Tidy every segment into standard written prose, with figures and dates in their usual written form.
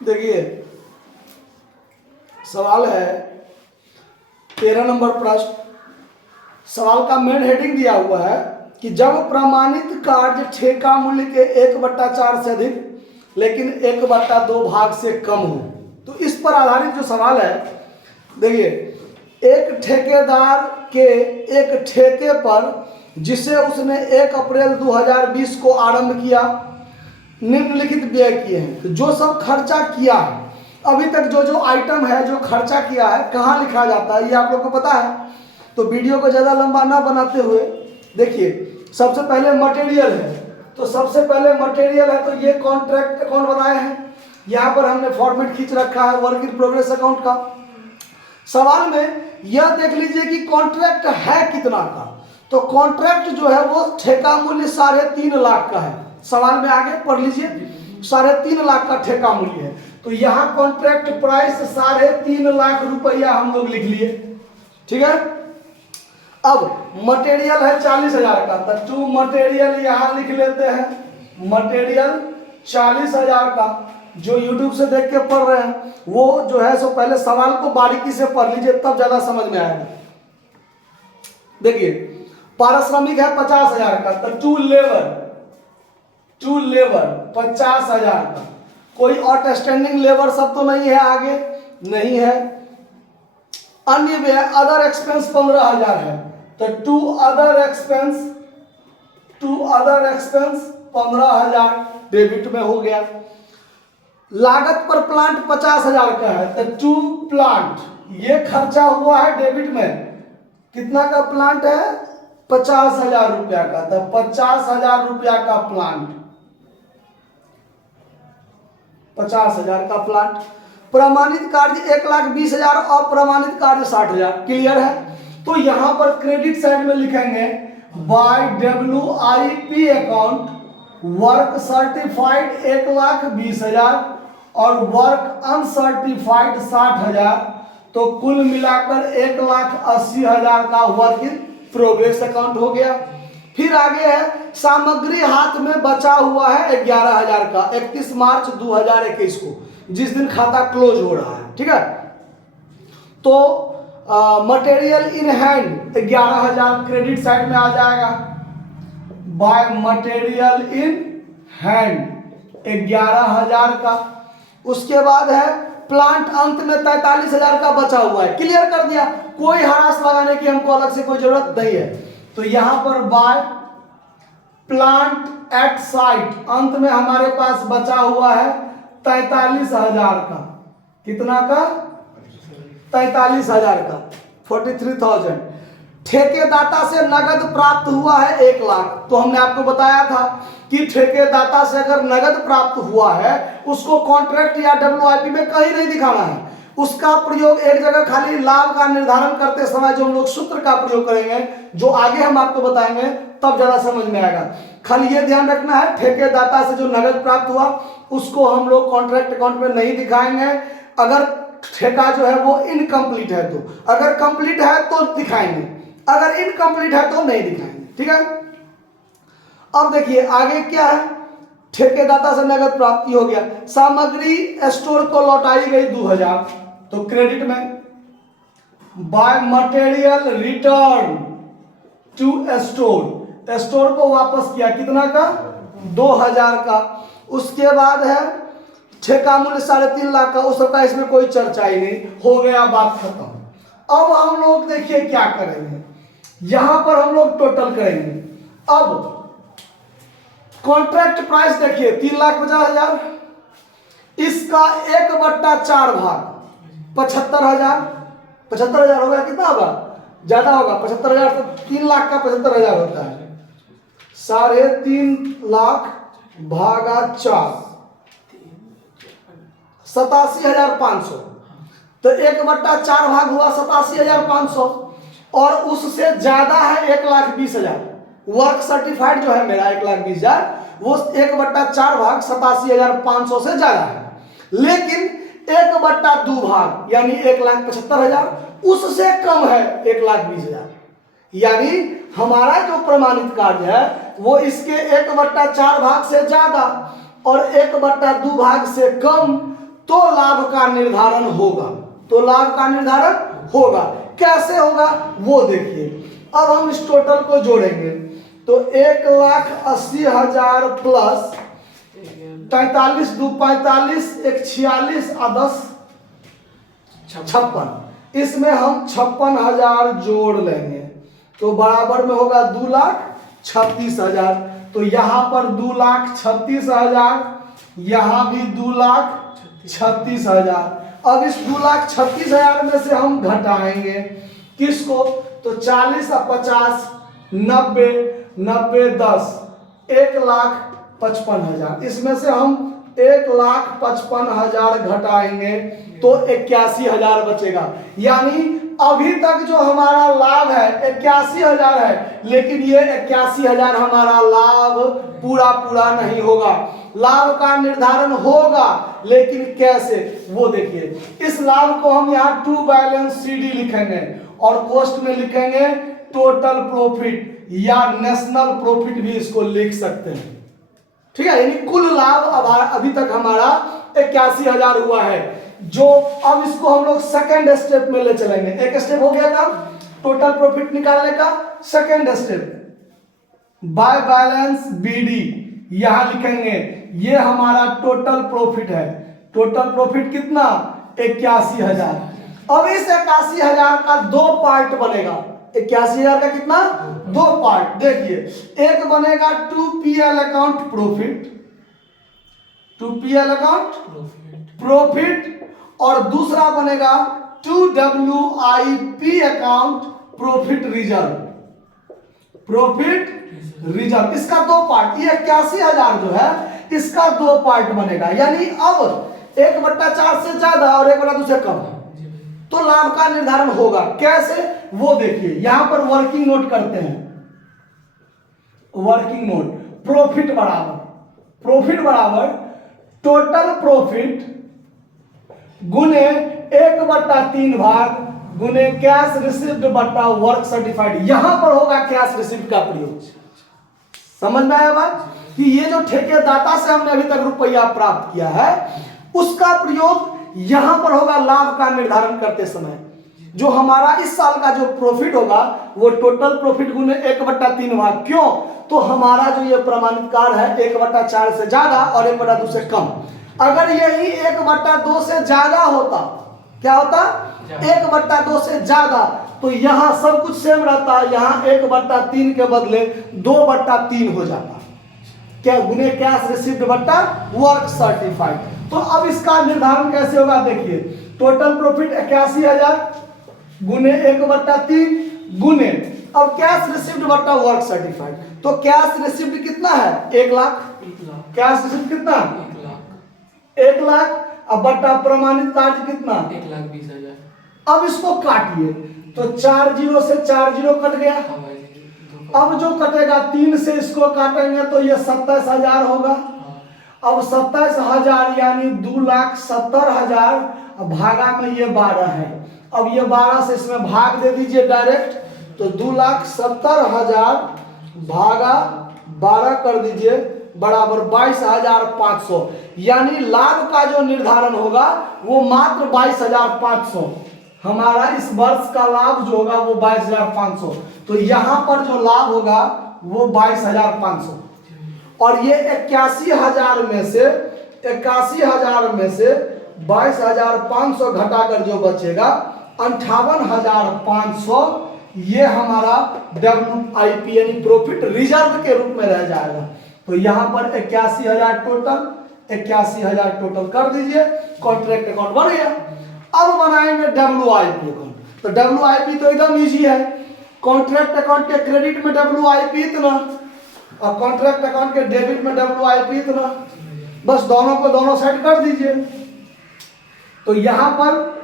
देखिए सवाल है 13 नंबर प्रश्न। सवाल का मेन हेडिंग दिया हुआ है कि जब प्रमाणित कार्य ठेका मूल्य के 1/4 से अधिक लेकिन 1/2 भाग से कम हो। तो इस पर आधारित जो सवाल है, देखिए एक ठेकेदार के एक ठेके पर जिसे उसने 1 अप्रैल 2020 को आरंभ किया निम्नलिखित व्यय किए हैं। तो जो सब खर्चा किया है अभी तक, जो जो आइटम है जो खर्चा किया है कहाँ लिखा जाता है ये आप लोग को पता है। तो वीडियो को ज़्यादा लंबा ना बनाते हुए देखिए, सबसे पहले मटेरियल है। तो सबसे पहले मटेरियल है, तो ये कॉन्ट्रैक्ट अकाउंट बनाए हैं। यहाँ पर हमने फॉर्मेट खींच रखा है वर्क इन प्रोग्रेस अकाउंट का। सवाल में यह देख लीजिए कि कॉन्ट्रैक्ट है कितना का। तो कॉन्ट्रैक्ट जो है वो ठेका मूल्य 3.5 लाख का है। सवाल में आगे पढ़ लीजिए, 3.5 लाख का ठेका मूल्य है। तो यहाँ कॉन्ट्रैक्ट प्राइस 3.5 लाख रुपया हम लोग लिख लिए, ठीक है। अब मटेरियल है 40,000 का, तो टू मटेरियल यहाँ लिख लेते हैं। मटेरियल 40,000 का। जो यूट्यूब से देख के पढ़ रहे हैं वो जो है सो पहले सवाल को बारीकी से पढ़ लीजिए, तब ज्यादा समझ में आएगा। देखिए पारिश्रमिक है 50,000 का, तो टू लेबर 50,000 का। कोई आउटस्टैंडिंग लेबर सब तो नहीं है, आगे नहीं है। अन्य व्यय अदर एक्सपेंस 15,000 है, तो टू अदर एक्सपेंस 15,000 डेबिट में हो गया। लागत पर प्लांट 50,000 का है, तो टू प्लांट ये खर्चा हुआ है डेबिट में। कितना का प्लांट है? 50,000 रुपया का। तो 50,000 रुपया का प्लांट, 50,000 का प्लांट। प्रमाणित कार्य 1,20,000, अप्रमाणित कार्य 60,000। क्लियर है। तो यहां पर क्रेडिट साइड में लिखेंगे by WIP account work certified 1,20,000 और वर्क अनसर्टिफाइड 60,000। तो कुल मिलाकर 1,80,000 का वर्क इन प्रोग्रेस अकाउंट हो गया। फिर आगे है सामग्री हाथ में बचा हुआ है 11,000 का 31 मार्च 2021 को, जिस दिन खाता क्लोज हो रहा है, ठीक है। तो material in hand 11,000 credit side में आ जाएगा। बाय मटेरियल इन हैंड 11,000 का। उसके बाद है प्लांट अंत में 43,000 का बचा हुआ है। क्लियर कर दिया, कोई हरास लगाने की हमको अलग से कोई जरूरत नहीं है। तो यहां पर बाय प्लांट एट साइट अंत में हमारे पास बचा हुआ है 43,000 का। कितना का? 43,000 का, 43,000। ठेकेदाता से नगद प्राप्त हुआ है 1 लाख। तो हमने आपको बताया था कि ठेकेदाता से अगर नगद प्राप्त हुआ है उसको कॉन्ट्रैक्ट या WIP में कहीं नहीं दिखाना है। उसका प्रयोग एक जगह खाली लाभ का निर्धारण करते समय जो हम लोग सूत्र का प्रयोग करेंगे, जो आगे हम आपको बताएंगे तब ज्यादा समझ में आएगा। खाली ये ध्यान रखना है ठेकेदाता से जो नगद प्राप्त हुआ उसको हम लोग कॉन्ट्रैक्ट अकाउंट में नहीं दिखाएंगे। अगर ठेका जो है वो इनकम्प्लीट है तो, अगर कंप्लीट है तो दिखाएंगे, अगर इनकम्प्लीट है तो नहीं दिखाएंगे, ठीक है। अब देखिए आगे क्या है। ठेकेदाता से नगद प्राप्ति हो गया। सामग्री स्टोर को लौटाई गई 2,000, तो क्रेडिट में। By material return to store, store को वापस किया। कितना का? 2,000 का। उसके बाद है ठेका मूल्य 3.5 लाख का। उस सबका इसमें कोई चर्चा ही नहीं, हो गया, बात खत्म। अब हम लोग देखिए क्या करेंगे, यहां पर हम लोग टोटल करेंगे। अब कॉन्ट्रैक्ट प्राइस देखिए 3,50,000, इसका 1/4 भाग 75,000। 75,000 होगा, कितना होगा? ज्यादा होगा, 75,000 तो 3 लाख का 75,000 होता है। 3.5 लाख भागा 4, 87,500। तो 1/4 भाग हुआ 87,500 और उससे ज्यादा है 1,20,000। वर्क सर्टिफाइड जो है मेरा 1,20,000, वो 1/4 भाग 87,500 से ज्यादा है। लेकिन 1/2 भाग यानी 1,75,000 उससे कम है 1,20,000। यानी हमारा जो प्रमाणित कार्य है वो इसके 1/4 भाग से ज्यादा और 1/2 भाग से कम। तो लाभ का निर्धारण होगा। तो लाभ का निर्धारण होगा। कैसे होगा वो देखिए। अब हम इस टोटल को जोड़ेंगे तो 1,80,000 प्लस 43 2 45 1 46 और 10 56। इसमें हम 56,000 जोड़ लेंगे तो बराबर में होगा 2,36,000। तो यहाँ पर 2,36,000, यहाँ भी 2,36,000। अब इस 2,36,000 में से हम घटाएंगे किसको? तो 40 और 50 90 90 10 1,55,000। इसमें से हम 1,55,000 घटाएंगे तो 81,000 बचेगा। यानी अभी तक जो हमारा लाभ है 81,000 है, लेकिन ये 81,000 हमारा लाभ पूरा पूरा नहीं होगा। लाभ का निर्धारण होगा, लेकिन कैसे वो देखिए। इस लाभ को हम यहाँ टू बैलेंस CD लिखेंगे और कोस्ट में लिखेंगे टोटल प्रॉफिट या नेशनल प्रॉफिट भी इसको लिख सकते हैं। ठीक है, यानी कुल लाभ अभी तक हमारा 81,000 हुआ है। जो अब इसको हम लोग सेकेंड स्टेप में ले चलेंगे। एक स्टेप हो गया काम टोटल प्रॉफिट निकालने का। Second step by balance BD यहां लिखेंगे ये हमारा टोटल प्रॉफिट है। टोटल प्रॉफिट कितना? 81,000। अब इस 81,000 का दो पार्ट बनेगा। 81,000 का कितना? दो पार्ट। देखिए, एक बनेगा 2PL account profit, 2PL account profit, और दूसरा बनेगा 2WIP account profit reserve, profit reserve. इसका दो पार्ट, ये 81,000 जो है इसका दो पार्ट बनेगा। यानी अब 1/4 से ज्यादा और 1/2 से कम, तो लाभ का निर्धारण होगा। कैसे वो देखिए। यहां पर वर्किंग नोट करते हैं। वर्किंग नोट प्रॉफिट बराबर टोटल प्रॉफिट गुने 1/3 भाग गुने कैश रिसीव्ड बटा वर्क सर्टिफाइड। यहां पर होगा कैश रिसीव्ड का प्रयोग। समझ में आया बात? कि ये जो ठेकेदाता से हमने अभी तक रुपया प्राप्त किया है उसका प्रयोग यहां पर होगा लाभ का निर्धारण करते समय। जो हमारा इस साल का जो प्रॉफिट होगा वो टोटल प्रॉफिट गुने 1/3 भाग। क्यों? तो हमारा जो ये प्रमाणित कार्य है 1/4 से ज्यादा और 1/2 से कम। अगर यही 1/2 से ज्यादा होता, क्या होता? 1/2 से ज्यादा, तो यहां सब कुछ सेम रहता, यहां 1/3 के बदले 2/3 हो जाता। क्या? गुने कैश रिसीव्ड बटा वर्क सर्टिफाइड। तो अब इसका निर्धारण कैसे होगा देखिए। टोटल प्रॉफिट 81,000 गुने 1/3 गुने अब कैश रिसीव्ड बटा वर्क सर्टिफाइड। तो कैश रिसीव्ड कितना है? 1 लाख। कैश रिसीव्ड कितना? 1 लाख। अब बटा प्रमाणित कार्य कितना? 1,20,000। अब इसको काटिए तो 4 0 से 4 0 कट गया। अब जो कटेगा 3 से इसको काटेंगे तो ये 27,000 होगा। अब 27,000 यानी 2,70,000 भागा में ये 12 है। अब ये 12 से इसमें भाग दे दीजिए डायरेक्ट, तो 2,70,000 भागा 12 कर दीजिए बराबर 22,500। यानी लाभ का जो निर्धारण होगा वो मात्र 22,500। हमारा इस वर्ष का लाभ जो होगा वो 22,500। तो यहां पर जो लाभ होगा वो 22,500। और ये 81,000 में से 22,500 घटाकर जो बचेगा 58,500, ये हमारा WIP यानी प्रॉफिट रिजर्व के रूप में रह जाएगा। तो यहां पर 81,000 टोटल कर दीजिए। कॉन्ट्रैक्ट अकाउंट बन गया। अब बनाएंगे WIP अकाउंट। तो WIP तो एकदम इजी है। कॉन्ट्रैक्ट अकाउंट के क्रेडिट में WIP इतना और कॉन्ट्रैक्ट अकाउंट के डेबिट में WIP इतना, बस दोनों को दोनों साइड कर दीजिए। तो यहां पर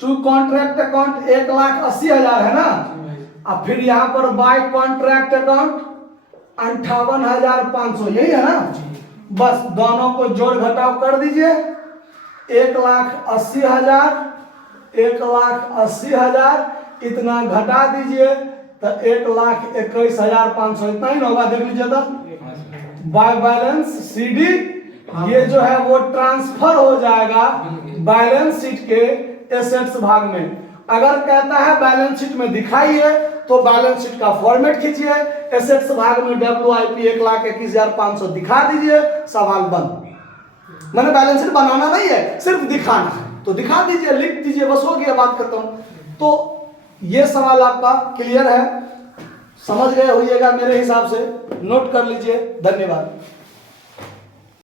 टू कॉन्ट्रैक्ट अकाउंट 1,80,000 है ना। अब फिर यहां पर बाय कॉन्ट्रैक्ट अकाउंट 58,500, यही है ना। बस दोनों को जोड़ घटाव कर दीजिए। 1,80,000 1,80,000 इतना घटा दीजिए तो 1,21,500 इतना ही होगा। देख लीजिए तो बाय बैलेंस सीडी, ये जो है वो ट्रांसफर हो जाएगा बैलेंस शीट के एसेट्स भाग में। अगर कहता है बैलेंस शीट में दिखाइए तो बैलेंस शीट का फॉर्मेट खींचिए, एसेट्स भाग में WIP 1,21,500 दिखा दीजिए, सवाल बंद। मैंने बैलेंस शीट बनाना नहीं है, सिर्फ दिखाना है, तो दिखा दीजिए, लिख दीजिए, बस हो गया, बात खत्म। तो ये सवाल आपका क्लियर है, समझ गए होइएगा मेरे हिसाब से, नोट कर लीजिए। धन्यवाद।